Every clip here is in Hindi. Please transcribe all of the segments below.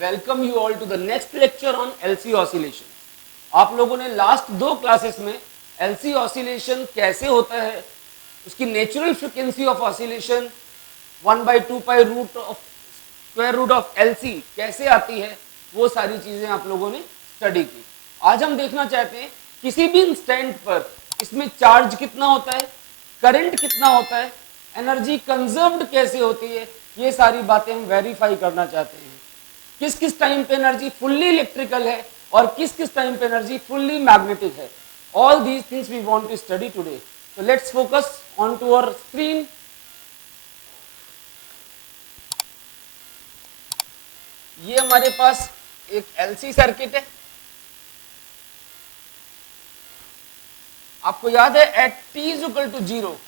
Welcome you all to the next lecture on LC oscillation. आप लोगों ने लास्ट 2 क्लासेस में एलसी ऑसिलेशन कैसे होता है, उसकी natural frequency of oscillation 1/2 pi root of square root of LC कैसे आती है, वो सारी चीजें आप लोगों ने स्टडी की। आज हम देखना चाहते हैं किसी भी इंस्टेंट पर इसमें चार्ज कितना होता है, करंट कितना होता है, एनर्जी कंजर्व्ड कैसे होती है, ये सारी बातें हम वेरीफाई करना चाहते हैं। किस किस टाइम पे एनर्जी फुल्ली इलेक्ट्रिकल है और किस किस टाइम पे एनर्जी फुल्ली मैग्नेटिक है। All these things we want to study today. So let's focus on to our screen. ये हमारे पास एक एलसी सर्किट है। आपको याद है at t is equal to 0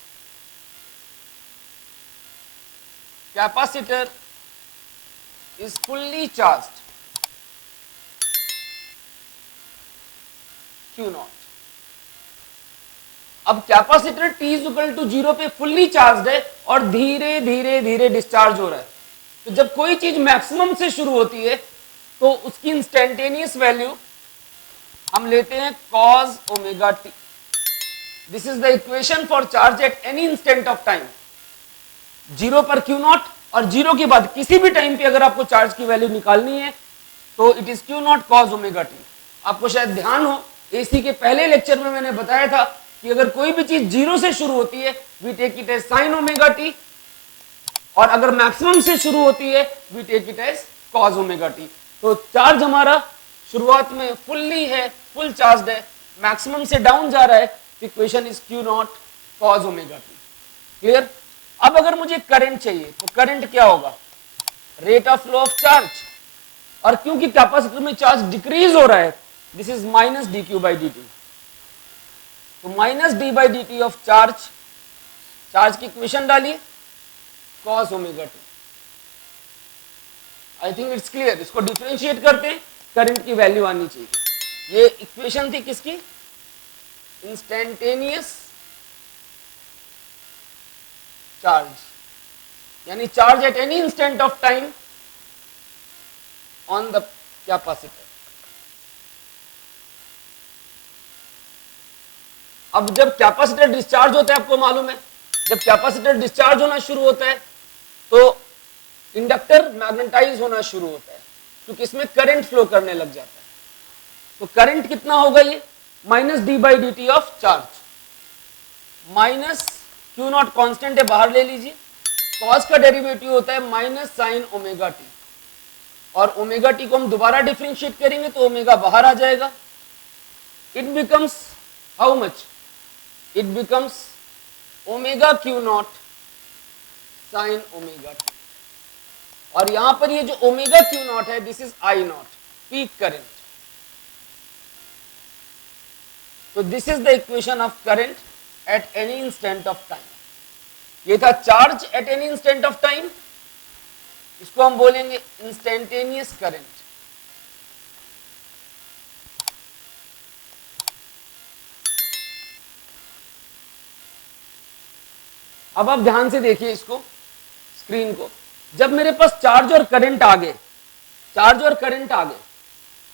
capacitor is fully charged Q0। अब capacitor t is equal to 0 पे फुल्ली चार्ज है और धीरे धीरे धीरे डिस्चार्ज हो रहा है। तो जब कोई चीज मैक्सिमम से शुरू होती है तो उसकी इंस्टेंटेनियस वैल्यू हम लेते हैं cos omega t। This is the equation for charge at any instant of time. 0 पर Q0 और 0 के बाद किसी भी टाइम पे अगर आपको चार्ज की वैल्यू निकालनी है तो it is Q0 cos omega t। आपको शायद ध्यान हो, एसी के पहले लेक्चर में मैंने बताया था कि अगर कोई भी चीज 0 से शुरू होती है we take it as sin omega t, और अगर मैक्सिमम से शुरू होती है we take it as cos omega t। तो चार्ज हमारा शुरुआत में फुल्ली है, फुल चार्ज है, मैक्सिमम से डाउन जा रहा है, equation is Q0 cos omega t। Clear? अब अगर मुझे करंट चाहिए तो करंट क्या होगा? Rate of flow of charge. और क्योंकि कैपेसिटर में चार्ज डिक्रीज हो रहा है, this is minus dq by dt। तो minus d by dt of charge, charge की इक्वेशन डालिए cos omega t। I think it's clear. इसको डिफरेंशिएट करते हैं, करंट की वैल्यू आनी चाहिए। ये इक्वेशन थी किसकी? इंस्टेंटेनियस चार्ज, यानी charge at any instant of time on the capacitor. अब जब कैपेसिटर डिस्चार्ज होता है, आपको मालूम है जब कैपेसिटर डिस्चार्ज होना शुरू होता है तो इंडक्टर मैग्नेटाइज होना शुरू होता है, क्योंकि इसमें करंट फ्लो करने लग जाता है। तो करंट कितना होगा? ये minus D by D T of charge minus Q0 constant है, बाहर ले लीजिए। cos का डेरिवेटिव होता है माइनस साइन ओमेगा टी, और ओमेगा टी को हम दोबारा डिफरेंशिएट करेंगे तो ओमेगा बाहर आ जाएगा। It becomes how much? It becomes omega Q0 sine omega t. और यहां पर ये जो ओमेगा Q0 है, this is I0, peak current. तो this is the equation of current at any instant of time. ये था charge at any instant of time, इसको हम बोलेंगे इंस्टेंटेनियस करंट। अब आप ध्यान से देखिए इसको, स्क्रीन को। जब मेरे पास चार्ज और करंट आ गए, चार्ज और करंट आ गए,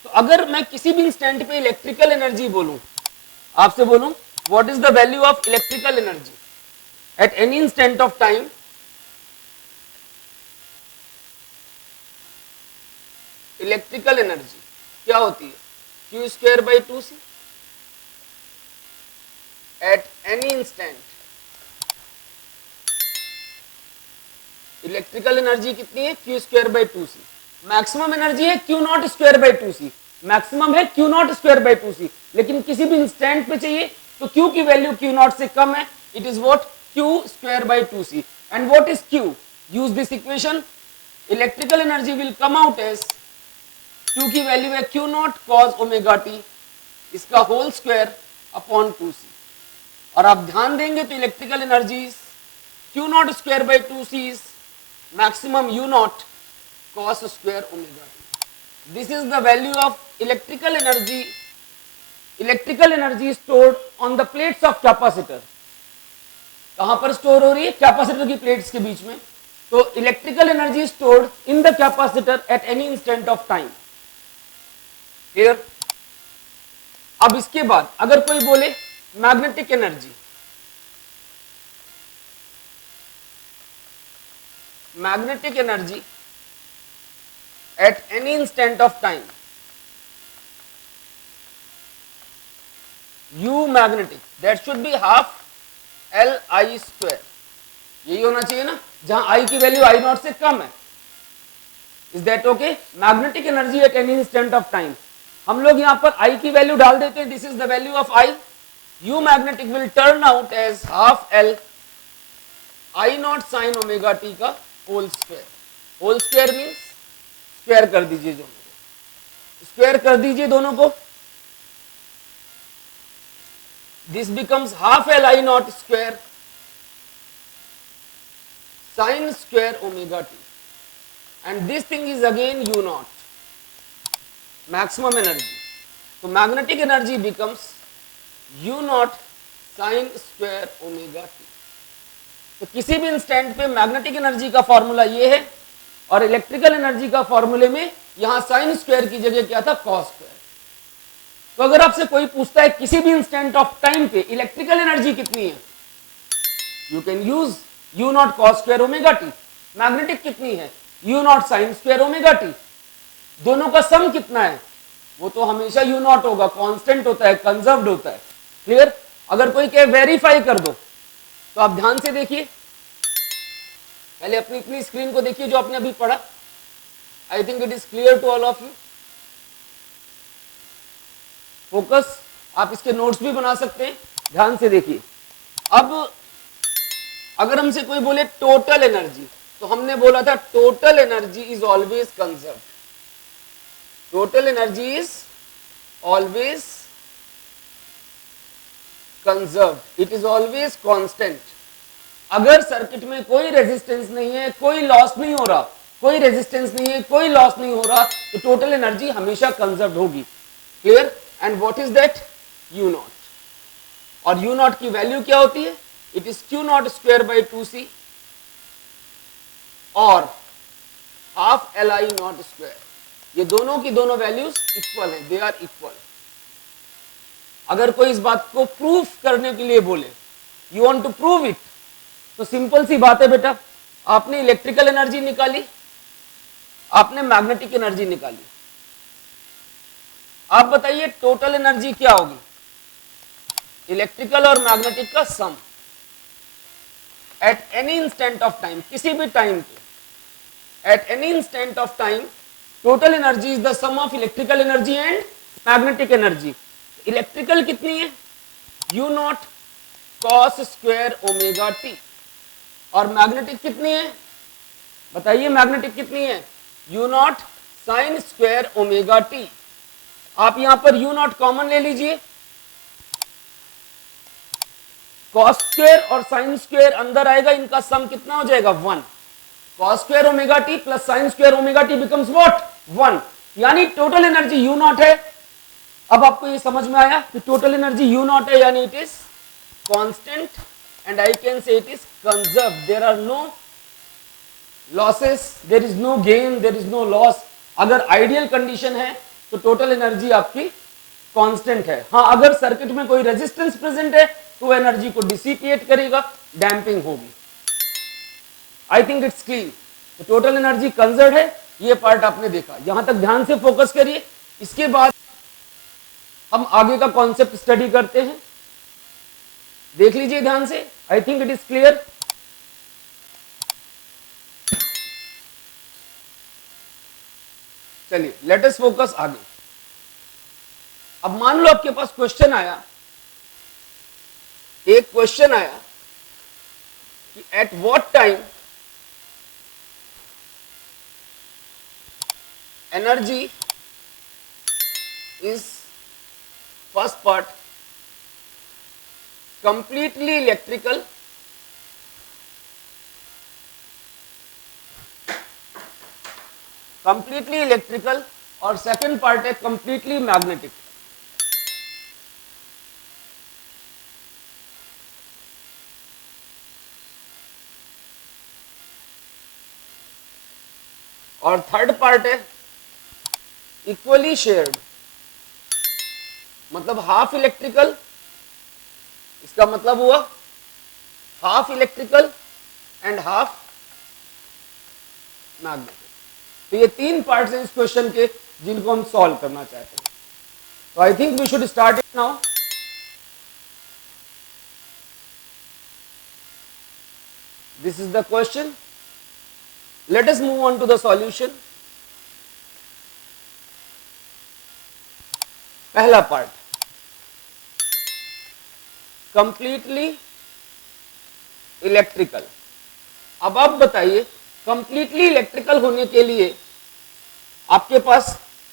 तो अगर मैं किसी भी इंस्टेंट पे इलेक्ट्रिकल एनर्जी बोलूं, आपसे बोलूं what is the value of electrical energy at any instant of time, electrical energy क्या होती है? Q square by 2c eight any instant. Electrical energy कितनी है? Q square by 2c। Maximum energy है Q0 square by 2c, maximum है Q0 स्क्वायर बाई 2c। लेकिन किसी भी इंस्टेंट पे चाहिए तो Q की वैल्यू Q0 से कम है, it is what? Q square by 2c। And what is Q? Use this equation, electrical energy will come out as Q की वैल्यू है Q0 cos ओमेगा t, इसका होल स्क्वायर अपॉन 2c। और आप ध्यान देंगे तो electrical energy Q0 square by 2c is maximum U0 cos square omega t। This is the value of electrical energy. Electrical energy stored on the plates of capacitor. कहां पर स्टोर हो रही है? कैपेसिटर की प्लेट्स के बीच में। तो electrical energy stored in the capacitor eight any instant of time. Clear? अब इसके बाद अगर कोई बोले magnetic energy, magnetic energy at any instant of time, U magnetic, that should be half Li square, यही होना चाहिए ना, जहां I की वैल्यू I नॉट से कम है। Is that okay? Magnetic energy at any instant of time, हम लोग यहां पर I की वैल्यू डाल देते हैं, this is the value of I, U magnetic will turn out as half L I naught sine omega t का whole square. Whole square means square कर दीजिए, दोनों को स्क्वायर कर दीजिए दोनों को, this becomes half L I naught square sin square omega t, and this thing is again U naught, maximum energy. So magnetic energy becomes U naught sin square omega t. तो किसी भी इंस्टेंट पे मैग्नेटिक एनर्जी का फॉर्मूला ये है, और इलेक्ट्रिकल एनर्जी का फॉर्मूले में यहां साइन स्क्वायर की जगह क्या था? Cos square. तो अगर आपसे कोई पूछता है किसी भी इंस्टेंट ऑफ टाइम पे इलेक्ट्रिकल एनर्जी कितनी है, you can use you not cos square omega T. Magnetic कितनी है? You not sine square omega T. दोनों का सम कितना है? वो तो हमेशा यू नॉट होगा, कांस्टेंट होता है, कंजर्व्ड होता है। क्लियर? अगर कोई कहे वेरीफाई कर दो, तो आप ध्यान से देखिए, पहले अपनी स्क्रीन को देखिए जो आपने अभी पढ़ा। I think it is clear to all of you. Focus, आप इसके नोट्स भी बना सकते हैं, ध्यान से देखिए। अब अगर हमसे कोई बोले टोटल एनर्जी, तो हमने बोला था total energy is always conserved, total energy is always conserved, it is always constant. अगर सर्किट में कोई रेजिस्टेंस नहीं है, कोई लॉस नहीं हो रहा, कोई रेजिस्टेंस नहीं है, कोई लॉस नहीं हो रहा, तो टोटल एनर्जी हमेशा कंजर्व्ड होगी। Clear? And what is that? U not. और U नॉट की वैल्यू क्या होती है? It is Q not square by 2C और हाफ Li नॉट स्क्वायर। ये दोनों की दोनों वैल्यूज इक्वल है, दे आर इक्वल। अगर कोई इस बात को प्रूफ करने के लिए बोले, you want to prove it, तो सिंपल सी बात है बेटा, आपने इलेक्ट्रिकल एनर्जी निकाली, आपने मैग्नेटिक एनर्जी निकाली, आप बताइए टोटल एनर्जी क्या होगी? इलेक्ट्रिकल और मैग्नेटिक का sum at any instant of time, किसी भी टाइम पे, at any instant of time, total energy is the sum of electrical energy and magnetic energy. Electrical कितनी है? U naught cos square omega t. और मैग्नेटिक कितनी है? बताइए मैग्नेटिक कितनी है? U naught sine square omega t. आप यहां पर U नॉट कॉमन ले लीजिए, कॉस स्क्वायर और साइन स्क्वायर अंदर आएगा, इनका सम कितना हो जाएगा? 1। Cos square omega T plus sign square omega T becomes what? 1। यानी टोटल एनर्जी U नॉट है। अब आपको ये समझ में आया कि टोटल एनर्जी U नॉट है, यानी it is constant and I can say it is conserved. There are no losses, there is no gain, there is no loss. अगर आइडियल कंडीशन है तो टोटल एनर्जी आपकी कांस्टेंट है। हाँ, अगर सर्किट में कोई रेजिस्टेंस प्रेजेंट है तो एनर्जी को डिसिपिएट करेगा, डैम्पिंग होगी। I think it's clear. तो टोटल एनर्जी कंजर्व्ड है, ये पार्ट आपने देखा, यहां तक ध्यान से फोकस करिए। इसके बाद हम आगे का कॉन्सेप्ट स्टडी करते हैं, देख लीजिए ध्यान से। आई थिंक इट इज क्लियर। चलिए लेट अस फोकस आगे। अब मान लो आपके पास क्वेश्चन आया, एक क्वेश्चन आया कि at what time energy is, first part, completely electrical, completely electrical, और सेकंड पार्ट है कंप्लीटली मैग्नेटिक। और थर्ड पार्ट है इक्वली शेयर्ड, मतलब हाफ इलेक्ट्रिकल, इसका मतलब हुआ half electrical and half magnetic. तो ये तीन पार्ट्स हैं इस क्वेश्चन के जिनको हम सॉल्व करना चाहते हैं। तो I think we should start it now. This is the question. Let us move on to the solution. पहला पार्ट, कंप्लीटली इलेक्ट्रिकल। अब आप बताइए, कंप्लीटली इलेक्ट्रिकल होने के लिए आपके पास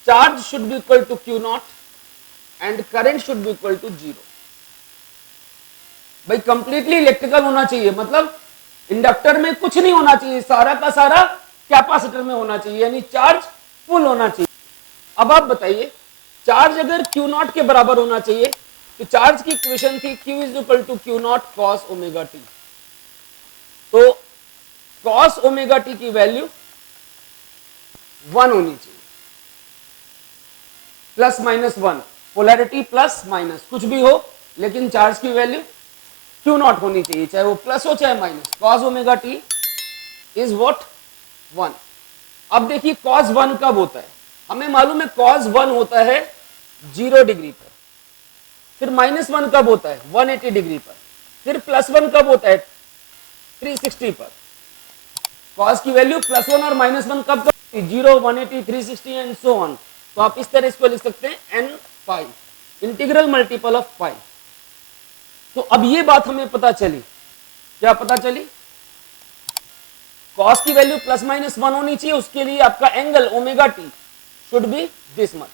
charge should be equal to Q naught and current should be equal to zero. भाई कंप्लीटली इलेक्ट्रिकल होना चाहिए, मतलब इंडक्टर में कुछ नहीं होना चाहिए, सारा का सारा कैपेसिटर में होना चाहिए, यानी चार्ज फुल होना चाहिए। अब आप बताइए, चार्ज अगर क्यू नॉट के बराबर होना चाहिए तो चार्ज की इक्वेशन थी Q is equal to Q naught cos omega t. तो कॉस ओमेगा टी की वैल्यू 1 होनी चाहिए, plus minus 1, polarity plus minus कुछ भी हो, लेकिन चार्ज की वैल्यू क्यू नॉट होनी चाहिए, चाहे वो प्लस हो चाहे minus. Cos omega T is what 1। अब देखिए कॉस 1 कब होता है, हमें मालूम है कॉस 1 होता है 0 डिग्री पर, फिर माइनस 1 कब होता है 180 डिग्री पर, फिर प्लस 1 कब होता है 360 पर। कॉस की वैल्यू प्लस 1 और माइनस 1 कब 0, 180, 360 एंड सो ऑन। तो आप इस तरह इसको लिख सकते हैं n pi, integral multiple of pi. तो अब ये बात हमें पता चली, क्या पता चली, कॉस की वैल्यू प्लस माइनस 1 होनी चाहिए, उसके लिए आपका angle omega t should be this much.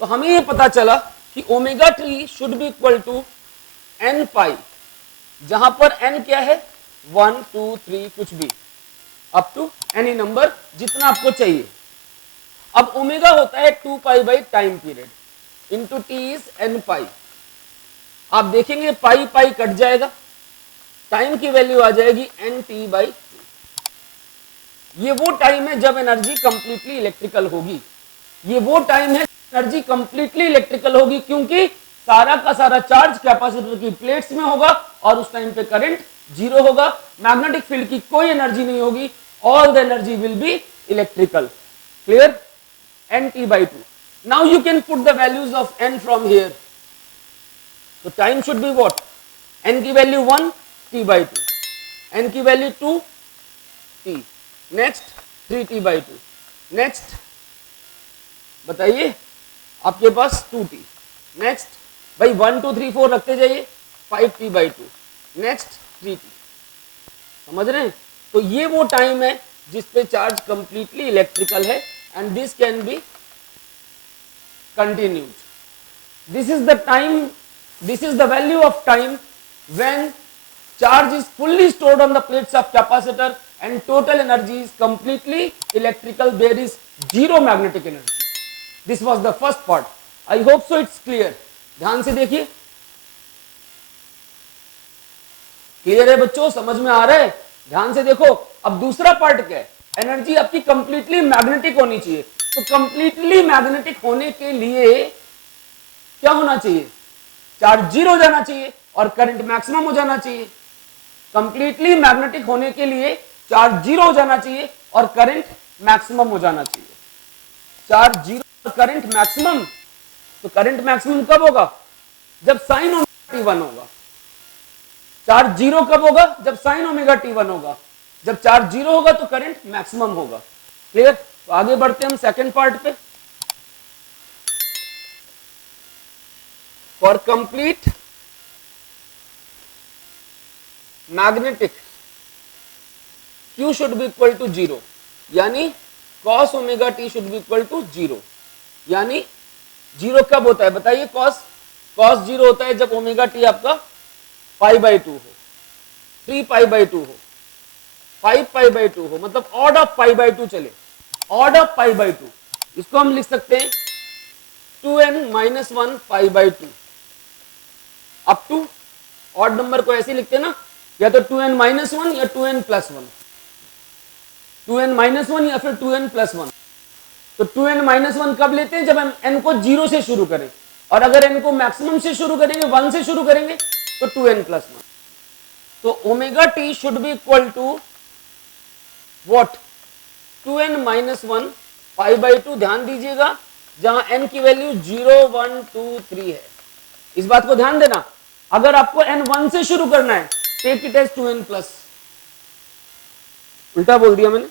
तो हमें ये पता चला कि omega t should be equal to n pi, जहां पर एन क्या है 1 2 3 कुछ भी अप टू एनी नंबर जितना आपको चाहिए। अब ओमेगा होता है 2 pi by time period into t is n pi. आप देखेंगे पाई पाई कट जाएगा, टाइम की वैल्यू आ जाएगी एन टी बाई। ये वो टाइम है जब एनर्जी कंप्लीटली इलेक्ट्रिकल होगी, ये वो टाइम है एनर्जी कंप्लीटली इलेक्ट्रिकल होगी, क्योंकि सारा का सारा चार्ज कैपेसिटर की प्लेट्स में होगा और उस टाइम पे करंट जीरो होगा, मैग्नेटिक फील्ड की कोई एनर्जी नहीं होगी, all the energy will be electrical. Clear? N t by 2। Now you can put the values of n from here. तो time should be what, n की वैल्यू 1 टी बाई 2, एन की value 2 t, next 3 t by 2, next बताइए आपके पास 2 टी, नेक्स्ट भाई 1 2 3 4 रखते जाइए 5 टी बाई 2, नेक्स्ट 3 टी। समझ रहे हैं? तो ये वो टाइम है जिसपे चार्ज कंप्लीटली इलेक्ट्रिकल है and this can be continued. This is the time, this is the value of time when charge is fully stored on the plates of capacitor and total energy is completely electrical, there is zero magnetic energy. This was the first part. I hope so it's clear. ध्यान से देखिए, क्लियर है बच्चों, समझ में आ रहा है? ध्यान से देखो। अब दूसरा पार्ट क्या है, एनर्जी आपकी कंप्लीटली मैग्नेटिक होनी चाहिए। तो कंप्लीटली मैग्नेटिक होने के लिए क्या होना चाहिए, चार्ज जीरो हो जाना चाहिए और करंट मैक्सिमम हो जाना चाहिए। कंप्लीटली मैग्नेटिक होने के लिए चार्ज जीरो हो जाना चाहिए और करंट मैक्सिमम हो जाना चाहिए। चार्ज जीरो और करंट मैक्सिमम, तो करंट मैक्सिमम कब होगा, जब साइन ओमेगा टी 1 होगा। चार्ज जीरो कब होगा, जब साइन ओमेगा टी 1 होगा। जब चार्ज जीरो होगा तो करंट मैक्सिमम होगा। क्लियर? तो आगे बढ़ते हैं हम सेकेंड पार्ट पे। For complete magnetic Q should be equal to 0, यानी cos omega t should be equal to 0। यानी जीरो कब होता है बताइए, cos जीरो होता है जब ओमेगा टी आपका पाई बाई 2 हो, 3 पाई बाई 2 हो, 5 पाई बाई 2 हो, मतलब ऑड ऑफ पाई बाई 2 चले, ऑड ऑफ पाई बाई 2। इसको हम लिख सकते हैं 2n minus 1 pi by 2 up to, odd number को ऐसे लिखते हैं ना, या तो 2n माइनस 1 या 2n प्लस 1। 2n-1 या फिर 2n+1। तो 2n-1 कब लेते हैं? जब हम n को 0 से शुरू करें, और अगर n को मैक्सिमम से शुरू करेंगे, 1 से शुरू करेंगे, तो 2n+1। तो omega t should be equal to what? 2n-1 π/2। ध्यान दीजिएगा, जहां n की वैल्यू 0, 1, 2, 3 है। इस बात को ध्यान देना, अगर आपको n 1 से शुरू करना है, टेक इट एज 2n+। उल्टा बोल दिया मैंने।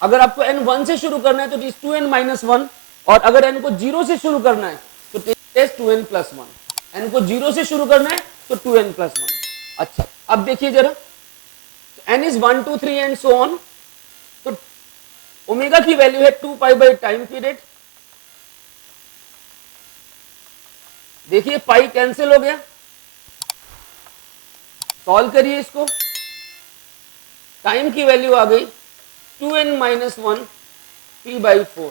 अगर आपको n 1 से शुरू करना है तो इट इज 2n-1, और अगर n को 0 से शुरू करना है तो take it as 2n+1। n को 0 से शुरू करना है तो 2n+1। अच्छा, अब देखिए जरा, n is 1, 2, 3 and so on. तो ओमेगा की वैल्यू है 2π टाइम पीरियड। देखिए पाई कैंसिल हो गया, सॉल्व करिए इसको, टाइम की वैल्यू आ गई 2n-1 p/4।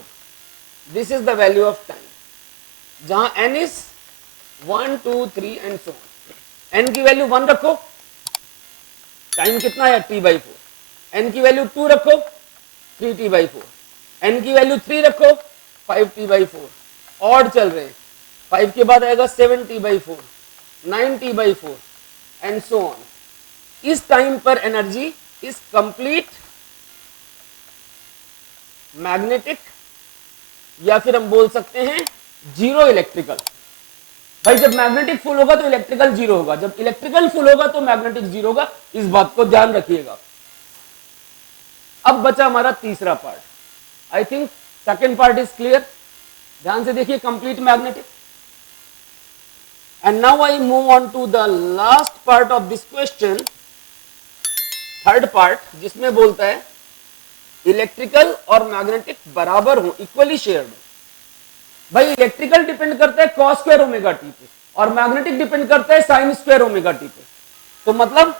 This is the value of time, जहां n is 1, 2, 3 and so on. n की वैल्यू 1 रखो, टाइम कितना है? t/4। n की वैल्यू 2 रखो, 3t/4। n की वैल्यू 3 रखो, 5t/4। ऑड चल रहे हैं, 5 के बाद आएगा 7t/4, 9t/4 and so on. इस टाइम पर एनर्जी इज कंप्लीट मैग्नेटिक, या फिर हम बोल सकते हैं जीरो इलेक्ट्रिकल। भाई जब मैग्नेटिक फुल होगा तो इलेक्ट्रिकल जीरो होगा, जब इलेक्ट्रिकल फुल होगा तो मैग्नेटिक जीरो होगा। इस बात को ध्यान रखिएगा। अब बचा हमारा तीसरा part. I think second part is clear. ध्यान से देखिए, complete magnetic. And now I move on to the last part of this question, third part, जिसमें बोलता है इलेक्ट्रिकल और मैग्नेटिक बराबर हो, इक्वली शेयर्ड। भाई इलेक्ट्रिकल डिपेंड करता है cos स्क्वायर ओमेगा टी पे, और मैग्नेटिक डिपेंड करता है sin स्क्वायर ओमेगा टी पे। तो मतलब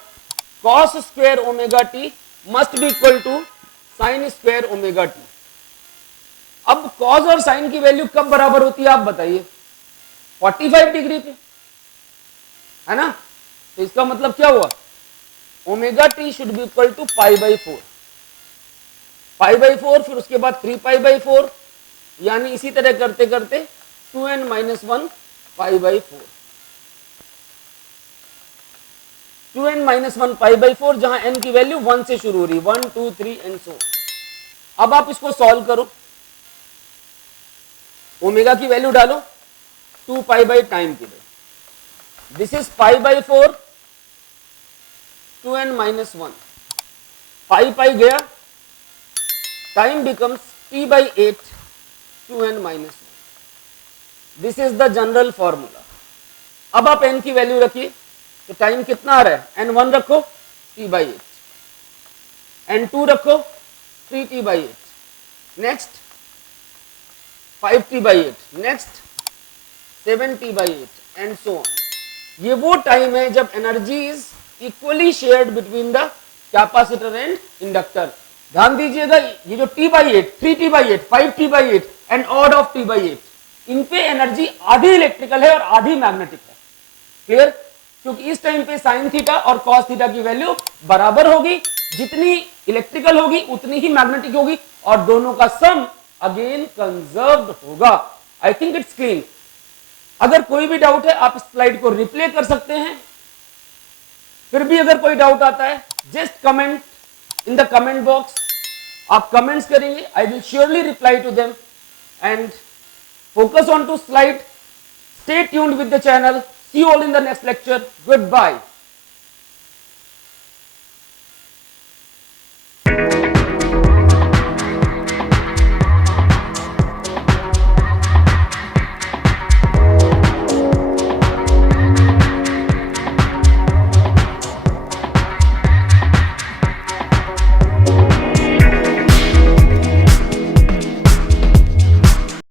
cos square omega t must be equal to sin square omega t. अब cos और sin की वैल्यू कब बराबर होती है आप बताइए? 45 डिग्री पे, है ना? तो इसका मतलब क्या हुआ? Omega t should be equal to π/4, π/4, फिर उसके बाद 3π/4, यानी इसी तरह करते करते 2n-1 π/4, 2n-1 π/4, जहां n की वैल्यू 1 से शुरू हो रही, 1, 2, 3 एंड सो। अब आप इसको सॉल्व करो, ओमेगा की वैल्यू डालो 2π time period. This is π/4, 2n-1, pi गया, time becomes t/8, 2n-1। This is the general formula. अब आप n की वैल्यू रखिए, तो टाइम कितना आ रहा है? n1 रखो, t/8, n2 रखो, 3t/8, next 5t/8, next 7t/8 and so on. ये वो टाइम है जब energy is equally shared between the capacitor and inductor. ध्यान दीजिएगा, ये जो t/8, 3t/8, 5t/8 and odd of t/8, इन पे एनर्जी आधी इलेक्ट्रिकल है और आधी मैग्नेटिक है। क्लियर? क्योंकि इस टाइम पे साइन थीटा और कॉस थीटा की वैल्यू बराबर होगी, जितनी इलेक्ट्रिकल होगी उतनी ही मैग्नेटिक होगी, और दोनों का सम अगेन कंजर्व्ड होगा। I think it's clean. अगर कोई भी डाउट है आप इस स्लाइड को रिप्ले कर सकते हैं। फिर भी अगर कोई डाउट आता है, just comment in the comment box. आप कमेंट्स करेंगे, I will surely reply to them and focus on to slide. Stay tuned with the channel. See you all in the next lecture. Good bye.